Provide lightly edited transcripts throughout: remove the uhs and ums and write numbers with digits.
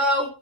Hello?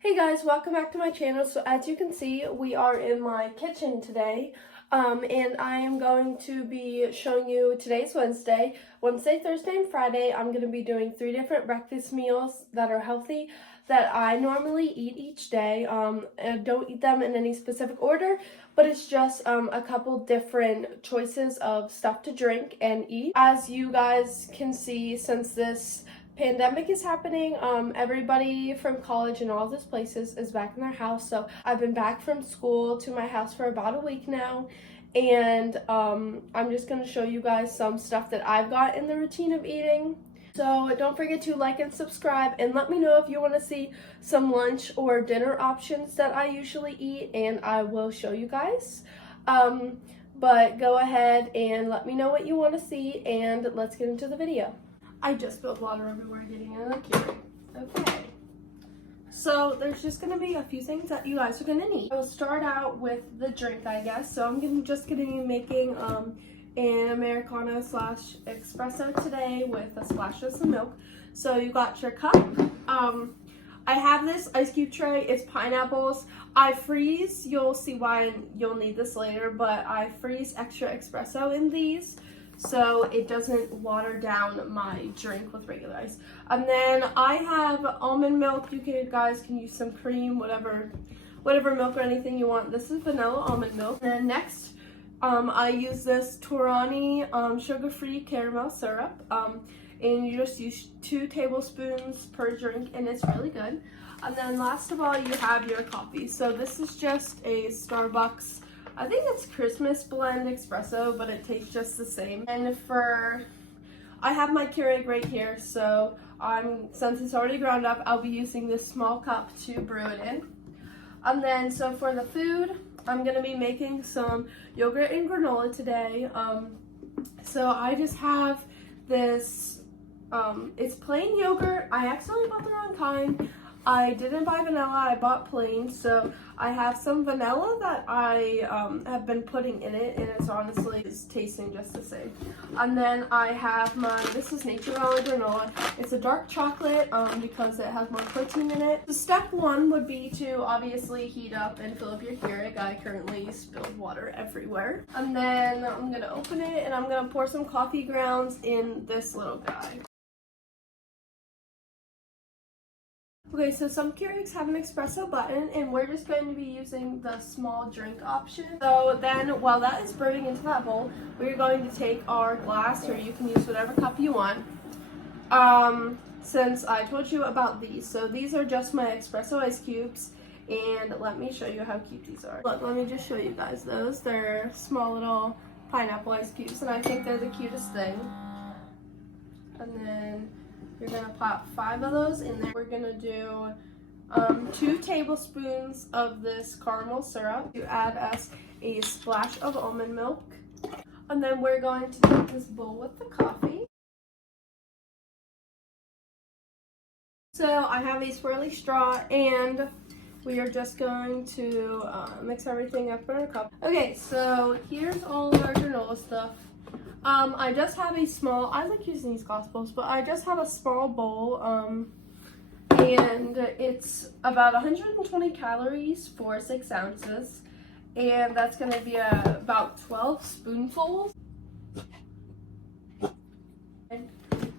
Hey guys, welcome back to my channel. So as you can see, we are in my kitchen today. And I am going to be showing you, today's Wednesday, Thursday, and Friday. I'm going to be doing 3 different breakfast meals that are healthy that I normally eat each day. I don't eat them in any specific order, but it's just a couple different choices of stuff to drink and eat. As you guys can see, since this pandemic is happening, everybody from college and all those places is back in their house. So I've been back from school to my house for about a week now, and I'm just going to show you guys some stuff that I've got in the routine of eating. So don't forget to like and subscribe, and let me know if you want to see some lunch or dinner options that I usually eat, and I will show you guys. But go ahead and let me know what you want to see, and let's get into the video. I just spilled water everywhere getting in the Keurig. Okay. So there's just going to be a few things that you guys are going to need. I will start out with the drink, I guess. So I'm just going to be making an Americano / espresso today with a splash of some milk. So you got your cup. I have this ice cube tray. It's pineapples. I freeze. You'll see why you'll need this later, but I freeze extra espresso in these, so it doesn't water down my drink with regular ice. And then I have almond milk. You guys can use some cream, whatever milk or anything you want. This is vanilla almond milk. And then next, I use this Torani sugar-free caramel syrup. And you just use 2 tablespoons per drink, and it's really good. And then last of all, you have your coffee. So this is just a Starbucks, I think it's Christmas blend espresso, but it tastes just the same. And I have my Keurig right here, so since it's already ground up, I'll be using this small cup to brew it in. And then, so for the food, I'm gonna be making some yogurt and granola today. So I just have this, it's plain yogurt. I accidentally bought the wrong kind. I didn't buy vanilla, I bought plain, so I have some vanilla that I have been putting in it, and it's honestly tasting just the same. And then I have this is Nature Valley granola. It's a dark chocolate because it has more protein in it. So step 1 would be to obviously heat up and fill up your Keurig. I currently spilled water everywhere. And then I'm gonna open it, and I'm gonna pour some coffee grounds in this little guy. Okay, so some Keurigs have an espresso button, and we're just going to be using the small drink option. So then, while that is brewing into that bowl, we're going to take our glass, or you can use whatever cup you want. Since I told you about these, so these are just my espresso ice cubes, and let me show you how cute these are. Look, let me just show you guys those. They're small little pineapple ice cubes, and I think they're the cutest thing. And then you're gonna pop 5 of those in there. We're gonna do 2 tablespoons of this caramel syrup. You add us a splash of almond milk. And then we're going to take this bowl with the coffee. So I have a swirly straw, and we are just going to mix everything up in our cup. Okay, so here's all of our granola stuff. I just have a small, I like using these glass bowls, but I just have a small bowl, and it's about 120 calories for 6 ounces, and that's going to be about 12 spoonfuls.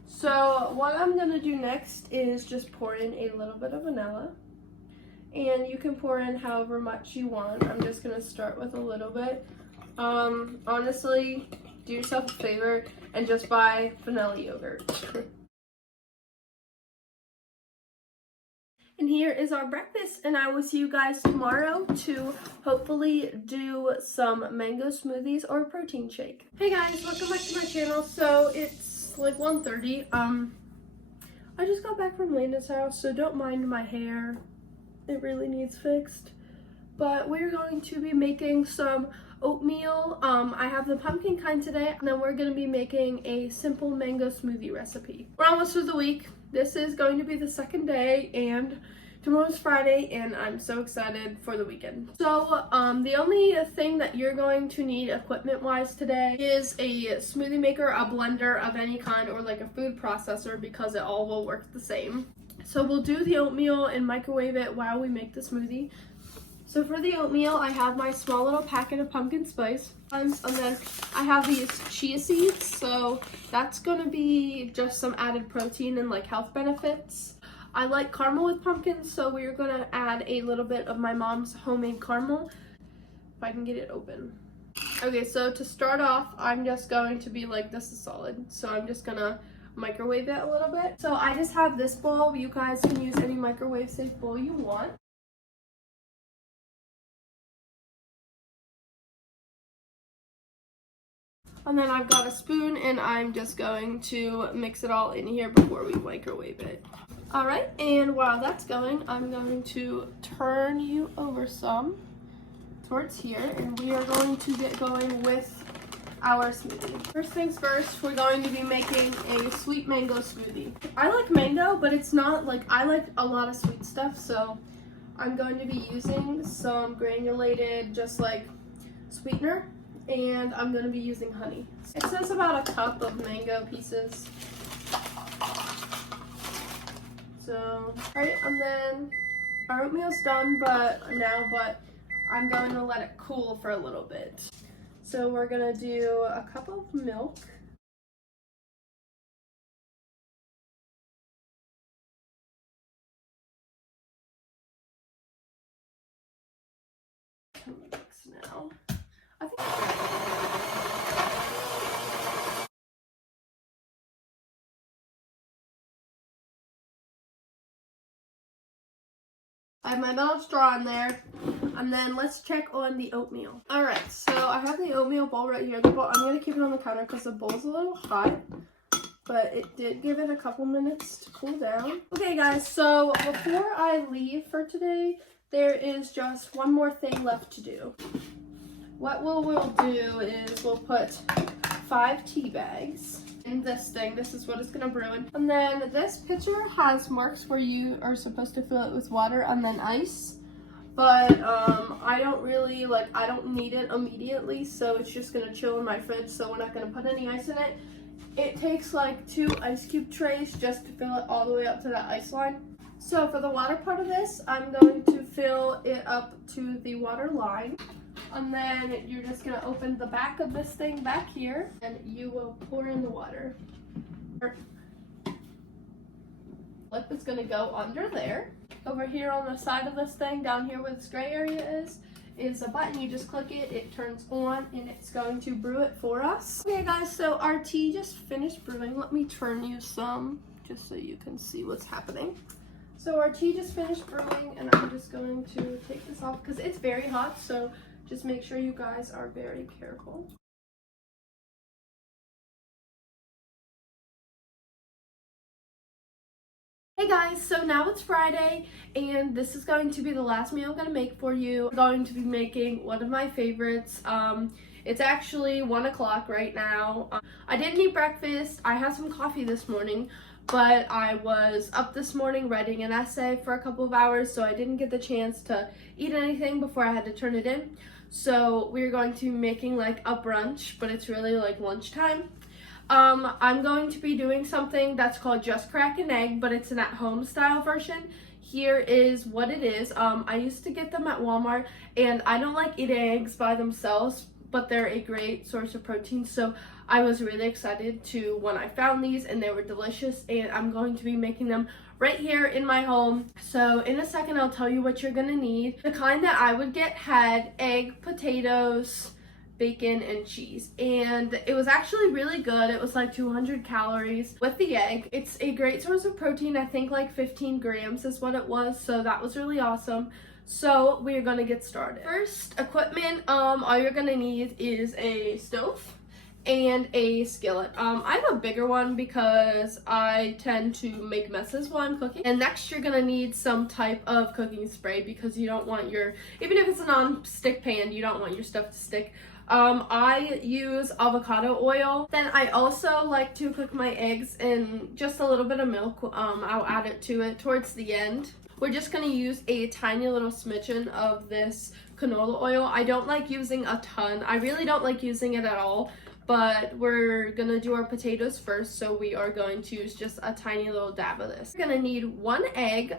So what I'm going to do next is just pour in a little bit of vanilla, and you can pour in however much you want. I'm just going to start with a little bit. Honestly, do yourself a favor and just buy vanilla yogurt. And here is our breakfast, and I will see you guys tomorrow to hopefully do some mango smoothies or protein shake. Hey guys, welcome back to my channel. So it's like 1:30. I just got back from Landon's house, so don't mind my hair. It really needs fixed. But we're going to be making some oatmeal. I have the pumpkin kind today, and then we're going to be making a simple mango smoothie recipe. We're almost through the week. This is going to be the 2nd day, and tomorrow's Friday, and I'm so excited for the weekend. So the only thing that you're going to need equipment wise today is a smoothie maker, a blender of any kind, or like a food processor, because it all will work the same. So we'll do the oatmeal and microwave it while we make the smoothie. So for the oatmeal, I have my small little packet of pumpkin spice. And then I have these chia seeds. So that's going to be just some added protein and like health benefits. I like caramel with pumpkins, so we're going to add a little bit of my mom's homemade caramel. If I can get it open. Okay, so to start off, I'm just going to be like, this is solid. So I'm just going to microwave it a little bit. So I just have this bowl. You guys can use any microwave safe bowl you want. And then I've got a spoon, and I'm just going to mix it all in here before we microwave it. All right, and while that's going, I'm going to turn you over some towards here, and we are going to get going with our smoothie. First things first, we're going to be making a sweet mango smoothie. I like mango, but it's not like, I like a lot of sweet stuff, so I'm going to be using some granulated, just like sweetener. And I'm going to be using honey. It says about a cup of mango pieces. So, right, and then our oatmeal's done but I'm going to let it cool for a little bit. So we're going to do a cup of milk. Mix now. I have my metal straw in there, and then let's check on the oatmeal. All right, so I have the oatmeal bowl right here. The bowl, I'm gonna keep it on the counter because the bowl's a little hot, but it did give it a couple minutes to cool down. Okay guys, so before I leave for today, there is just one more thing left to do. What we'll do is we'll put 5 tea bags in this thing. This is what it's gonna brew in. And then this pitcher has marks where you are supposed to fill it with water and then ice. But I don't need it immediately, so it's just gonna chill in my fridge, so we're not gonna put any ice in it. It takes like 2 ice cube trays just to fill it all the way up to that ice line. So for the water part of this, I'm going to fill it up to the water line. And then you're just going to open the back of this thing back here, and you will pour in the water. Lip is going to go under there. Over here on the side of this thing, down here where this gray area is a button. You just click it, it turns on, and it's going to brew it for us. Okay guys, so our tea just finished brewing. Let me turn you some, just so you can see what's happening. So our tea just finished brewing, and I'm just going to take this off because it's very hot, so just make sure you guys are very careful. Hey guys, so now it's Friday, and this is going to be the last meal I'm going to make for you. I'm going to be making one of my favorites. It's actually 1 o'clock right now. I didn't eat breakfast. I had some coffee this morning, but I was up this morning writing an essay for a couple of hours, so I didn't get the chance to eat anything before I had to turn it in. So we're going to be making like a brunch, but it's really like lunchtime. I'm going to be doing something that's called Just Crack an Egg, but it's an at-home style version. Here is what it is. I used to get them at Walmart, and I don't like eating eggs by themselves, but they're a great source of protein, so I was really excited when I found these, and they were delicious, and I'm going to be making them right here in my home. So in a second, I'll tell you what you're gonna need. The kind that I would get had egg, potatoes, bacon, and cheese, and it was actually really good. It was like 200 calories with the egg. It's a great source of protein. I think like 15 grams is what it was, so that was really awesome. So we're gonna get started. First, equipment, all you're gonna need is a stove and a skillet. I have a bigger one because I tend to make messes while I'm cooking. And next you're gonna need some type of cooking spray because you don't want even if it's a non-stick pan, you don't want your stuff to stick. I use avocado oil. Then I also like to cook my eggs in just a little bit of milk. I'll add it to it towards the end. We're just gonna use a tiny little smidgen of this canola oil. I don't like using a ton. I really don't like using it at all. but we're gonna do our potatoes first, so we are going to use just a tiny little dab of this. We're gonna need 1 egg.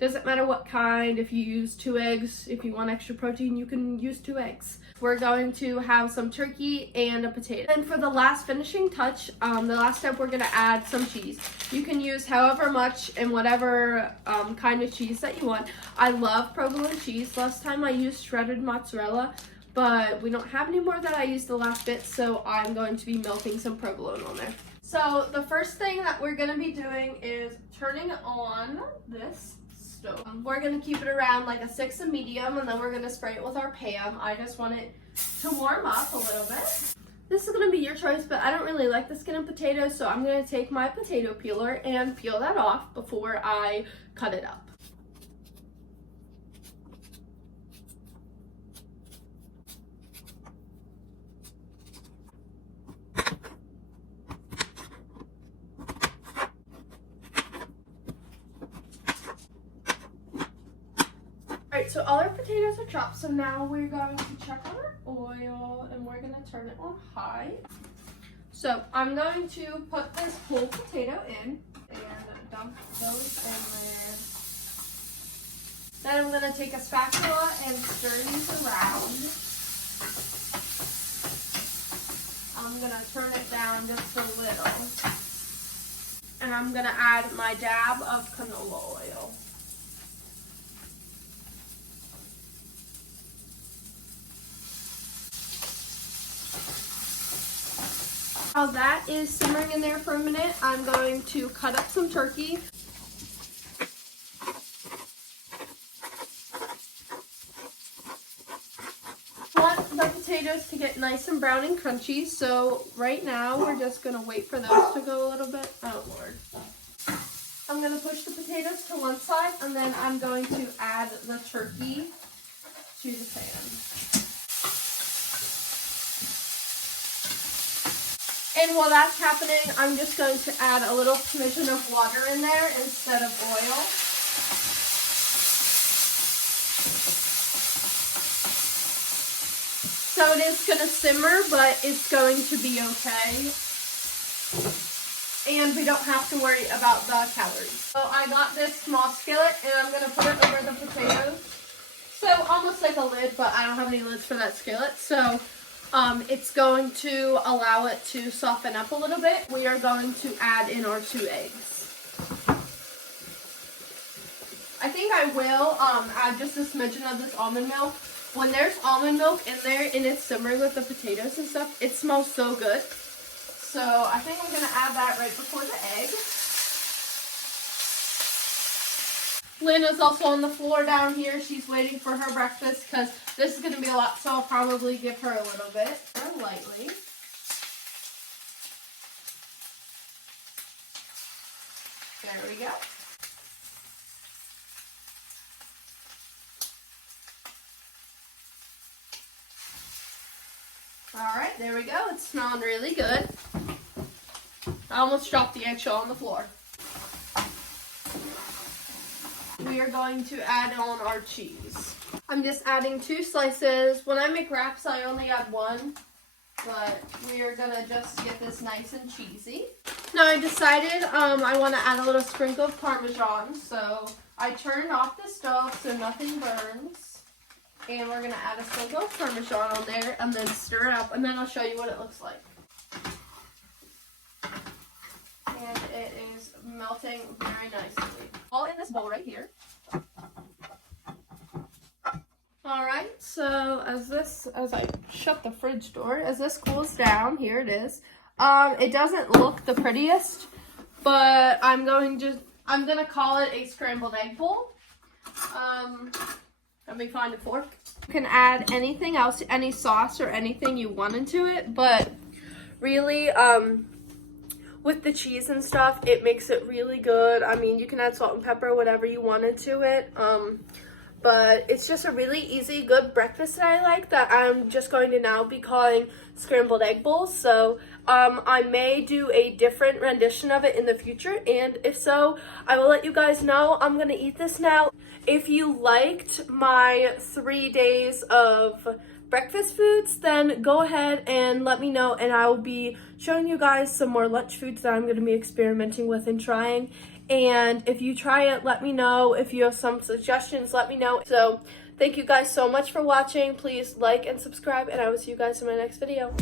Doesn't matter what kind. If you use 2 eggs, if you want extra protein, you can use 2 eggs. We're going to have some turkey and a potato. And for the last finishing touch, the last step, we're gonna add some cheese. You can use however much and whatever kind of cheese that you want. I love provolone cheese. Last time I used shredded mozzarella, but we don't have any more that I used the last bit, so I'm going to be melting some provolone on there. So the first thing that we're gonna be doing is turning on this stove. We're gonna keep it around like a 6 of medium, and then we're gonna spray it with our Pam. I just want it to warm up a little bit. This is gonna be your choice, but I don't really like the skin of potatoes, so I'm gonna take my potato peeler and peel that off before I cut it up. Alright, so all our potatoes are chopped, so now we're going to check on our oil and we're going to turn it on high. So I'm going to put this whole potato in and dump those in there. Then I'm going to take a spatula and stir these around. I'm going to turn it down just a little. And I'm going to add my dab of canola oil. While that is simmering in there for a minute, I'm going to cut up some turkey. I want the potatoes to get nice and brown and crunchy, so right now we're just going to wait for those to go a little bit. Oh Lord. I'm going to push the potatoes to one side, and then I'm going to add the turkey to the pan. And while that's happening, I'm just going to add a little smidgen of water in there instead of oil. So it is going to simmer, but it's going to be okay. And we don't have to worry about the calories. So I got this small skillet, and I'm going to put it over the potatoes. So almost like a lid, but I don't have any lids for that skillet. So it's going to allow it to soften up a little bit. We are going to add in our 2 eggs. I think I will add just a smidgen of this almond milk. When there's almond milk in there and it's simmering with the potatoes and stuff, it smells so good. So I think I'm going to add that right before the egg. Lynn is also on the floor down here. She's waiting for her breakfast because this is going to be a lot, so I'll probably give her a little bit, or lightly. There we go. Alright, there we go. It's smelling really good. I almost dropped the eggshell on the floor. We are going to add on our cheese. I'm just adding 2 slices. When I make wraps, I only add 1, but we are gonna just get this nice and cheesy. Now I decided I want to add a little sprinkle of Parmesan, so I turned off the stove so nothing burns. And we're gonna add a sprinkle of Parmesan on there and then stir it up, and then I'll show you what it looks like. And it is melting very nicely. All in this bowl right here. Alright, so as I shut the fridge door, as this cools down, here it is. It doesn't look the prettiest, but I'm gonna call it a scrambled egg bowl. Let me find a fork. You can add anything else, any sauce or anything you want into it, but really, with the cheese and stuff, it makes it really good. I mean, you can add salt and pepper, whatever you want into it. But it's just a really easy, good breakfast that I like that I'm just going to now be calling scrambled egg bowls. So I may do a different rendition of it in the future, and if so, I will let you guys know. I'm gonna eat this now. If you liked my 3 days of breakfast foods, then go ahead and let me know, and I will be showing you guys some more lunch foods that I'm going to be experimenting with and trying. And if you try it, let me know. If you have some suggestions, let me know. So thank you guys so much for watching. Please like and subscribe, and I will see you guys in my next video.